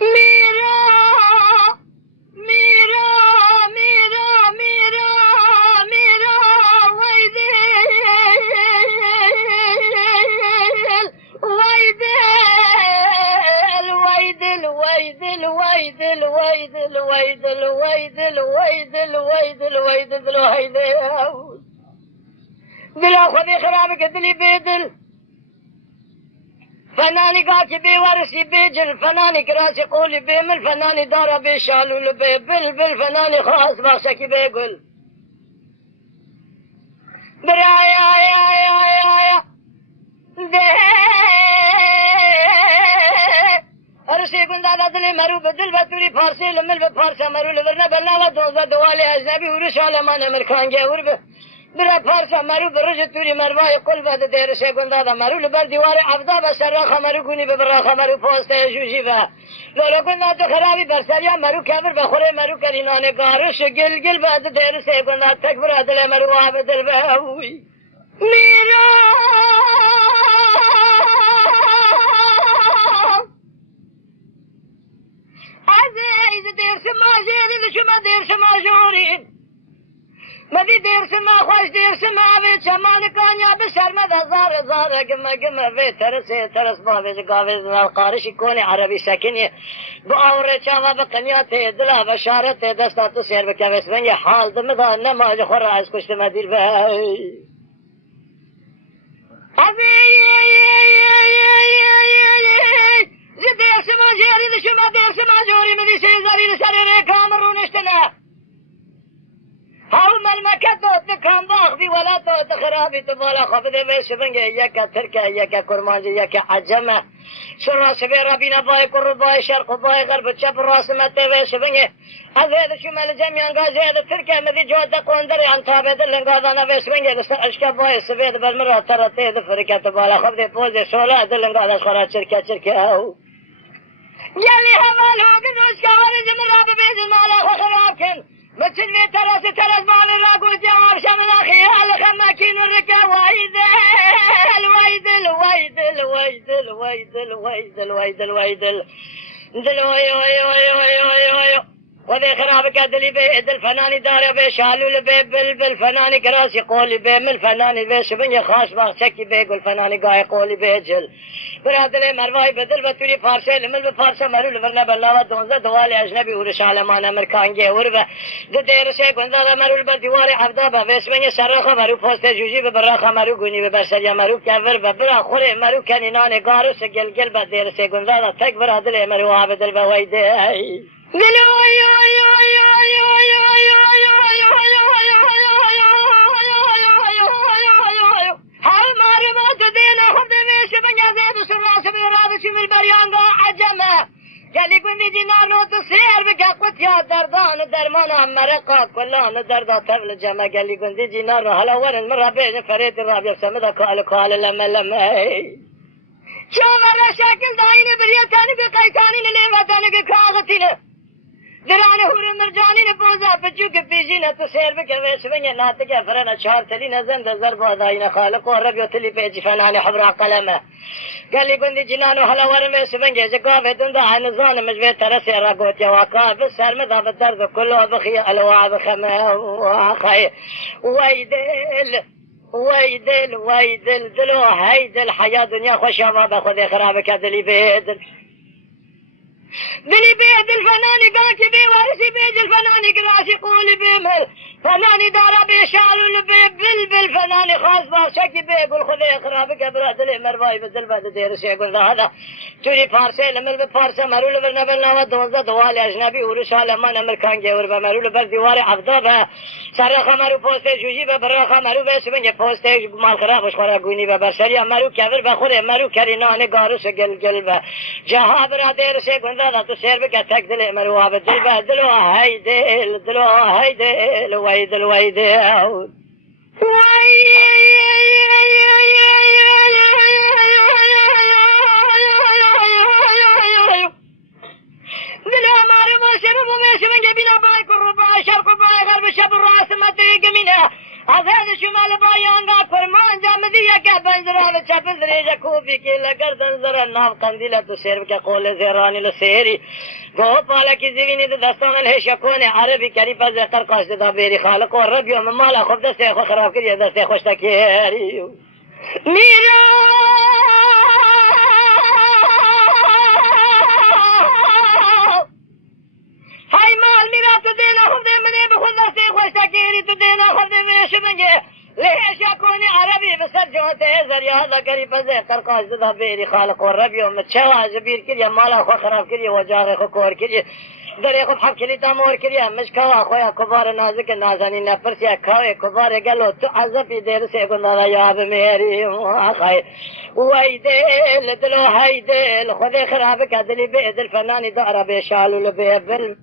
میرا میرا میرا میرا میرا ويدل ويدل ويدل ويدل ويدل ويدل ويدل ويدل ويدل ويدل دلا خودی خرابك دلی بیدل فنانی قاچ بی ورسی بیجل فنانی کراچ قولی بیمل فنانی دارا بی شالول بی بل بل فنانی خاص بخشکی بی گل برایا یا یا یا یا ده ارسی گندادا دلی مرو بدل بطوری پارسی لمل به پارسا مرو لورنا بلنا و دوزا دوالی اجنبی ورش آلمان امرکانگه ور به برا پارسا مرو برج توری مروای قلب ده درشه گندادا مرو لبر دیوار عبدا بسراخ مرو گونی به براخ مرو پوسته جوجی و لولا گندادا خرابی برسریا مرو کبر بخوره مرو کرینانه گارش گل گل بعد درشه گندادا تکبر دل مرو عبدل بهوی میرا عزیز درس ماجری شما درس ماجوری مدی درس ما خوش درس ما و چمان کانیا به شرمد هزار هزار گم گم و ترس باوز گاوز قارشی کون عربی سکنی با اور چاوا به قنیات دل بشارت دستات سیر بکوس من حال دمدا نماز خور از کشت مدیر به درس ما جاری شما درس ما جاری مدی سیزاری سر کامرونشتنا هاو ملمکت دوست کام باختی ولا تو خرابی تو بالا خفده ویش بنگه یکا ترکه یکا کرمانجه یکا عجمه شرا شبه رابینا بای کرو بای شرق بای غرب چپ راس مته ویش بنگه از هید شمال جمعیان گازه هید ترکه مدی جوده قندر انتابه دلنگادانا ویش بنگه لسر اشکا بای سبید بالمرا ترته ده فرکت بالا خفده پوزه شوله دلنگاداش خورا چرکه چرکه او گلی حمال هوگن روشکا ورز مرا ببیزن مالا خراب کن مثل في ترس بال الراقود جواب شمل خيال خماكين الركا ويدل ويدل ويدل ويدل ويدل ويدل ويدل ويدل دل وي وي وي وي وي وي وذي خرابك دلي بيد الفناني دار بشالول بل الفناني كراسي قولي بمل الفناني بشبني خاص باخشكي بيقول الفناني قاي قولي بيجل برادل مرواي بدل بتوري فارسه لمل بفارسه مرول ورنا بلاوا دونزه دوالي اجنبي ورش علمان امريكانجي وربا درشه گندا مرول بديواري عبدا بسمني سرخه مرو پوست جوجي ببرخه مرو گوني ببرسيا مرو كفر ببرا خوري مرو كنينان گارس گلگل بدرشه گندا تك برادل مرو عبدل بويده گلی گوندی جنانو تو سیر بگه قطیا دردان درمان مرقا کلان دردا تبل جمع گلی گوندی جنانو حالا ورن مرا بیجن فرید رابی سمدا کال لمه شو مرا شکل داینه بریتانی بقیتانی نلیوتانی بکاغتینه درانه هور مرجانی نپوزا بچو که پیشینه تو سیر بگه ویشبنگه ناتگه فرنا چهار تلینه زنده ضربا داینه خالق و ربیو تلی پیجی فنانه حبرا قلمه گلی گوندی جنانو حالا ورن ویشبنگه جگاوه دنده عنزان مجوه ترسی را گوتی واقع بسرمده بدرد کلو بخی الوا بخمه واخی ویدل ويدل ويدل دلو هيدل حياة دنيا خوشا ما بخذ خرابك دلي بيدل دلي بيدل فناني باكي بي وارسي بيدل فناني قراسي قولي بيمل فناني دارا بيشالو بلبل فناني خاص بارشاكي بيقول خذي خرابك برادلي مرواي بدل بعد ديرسي يقول هذا توري فارسي لمل بفارسي مرول برنبلنا ودوزة دوالي اجنبي ورش علمان امريكان جيور بمرول برديواري عبدا سرخ مرو پوسته جوجی ببرخ مرو بسمنگ پوسته مال خرابش خورا گونی ببرسریا مرو کبر بخوره مرو کرینانه گارس گلگل و جها برادر سے گندا تو سیر بک تک دل مرو اب دل بدل هی دل هی دل وای دل وای دل آزاد شمال بایانگا فرمان جام دیگه که بنجران چپل دریجه کوفی که لگردن زر ناو قندیل تو سیر که قول زیرانی لسیری گو پالا کی زیوینی دستان الهشکون عربی کری پس اختر قاشده دا بیری خالق و ربی و ممالا خوب دسته خو خراب کریه دسته خوش تکیری میرا های مال میرا تو دینا خود منی بخود دسته خوش تکیری تو دینا خود میش منگه لهشکون عربی بسر جوانته زریعه دا کری پس اختر قاشده دا بیری خالق و ربی و مچه واجبیر کریه مالا خو خراب کریه و جاغ خو کور کریه دری خود حب کلی تامور کریه مشکوا خویا کبار نازک نازنی نفرسی کاوی کبار گلو تو عذبی دیر سے گندانا یاب میری آخای وی دل دلو های دل خود خراب که دلی بی دل فنانی دارا بی شالو لبی بل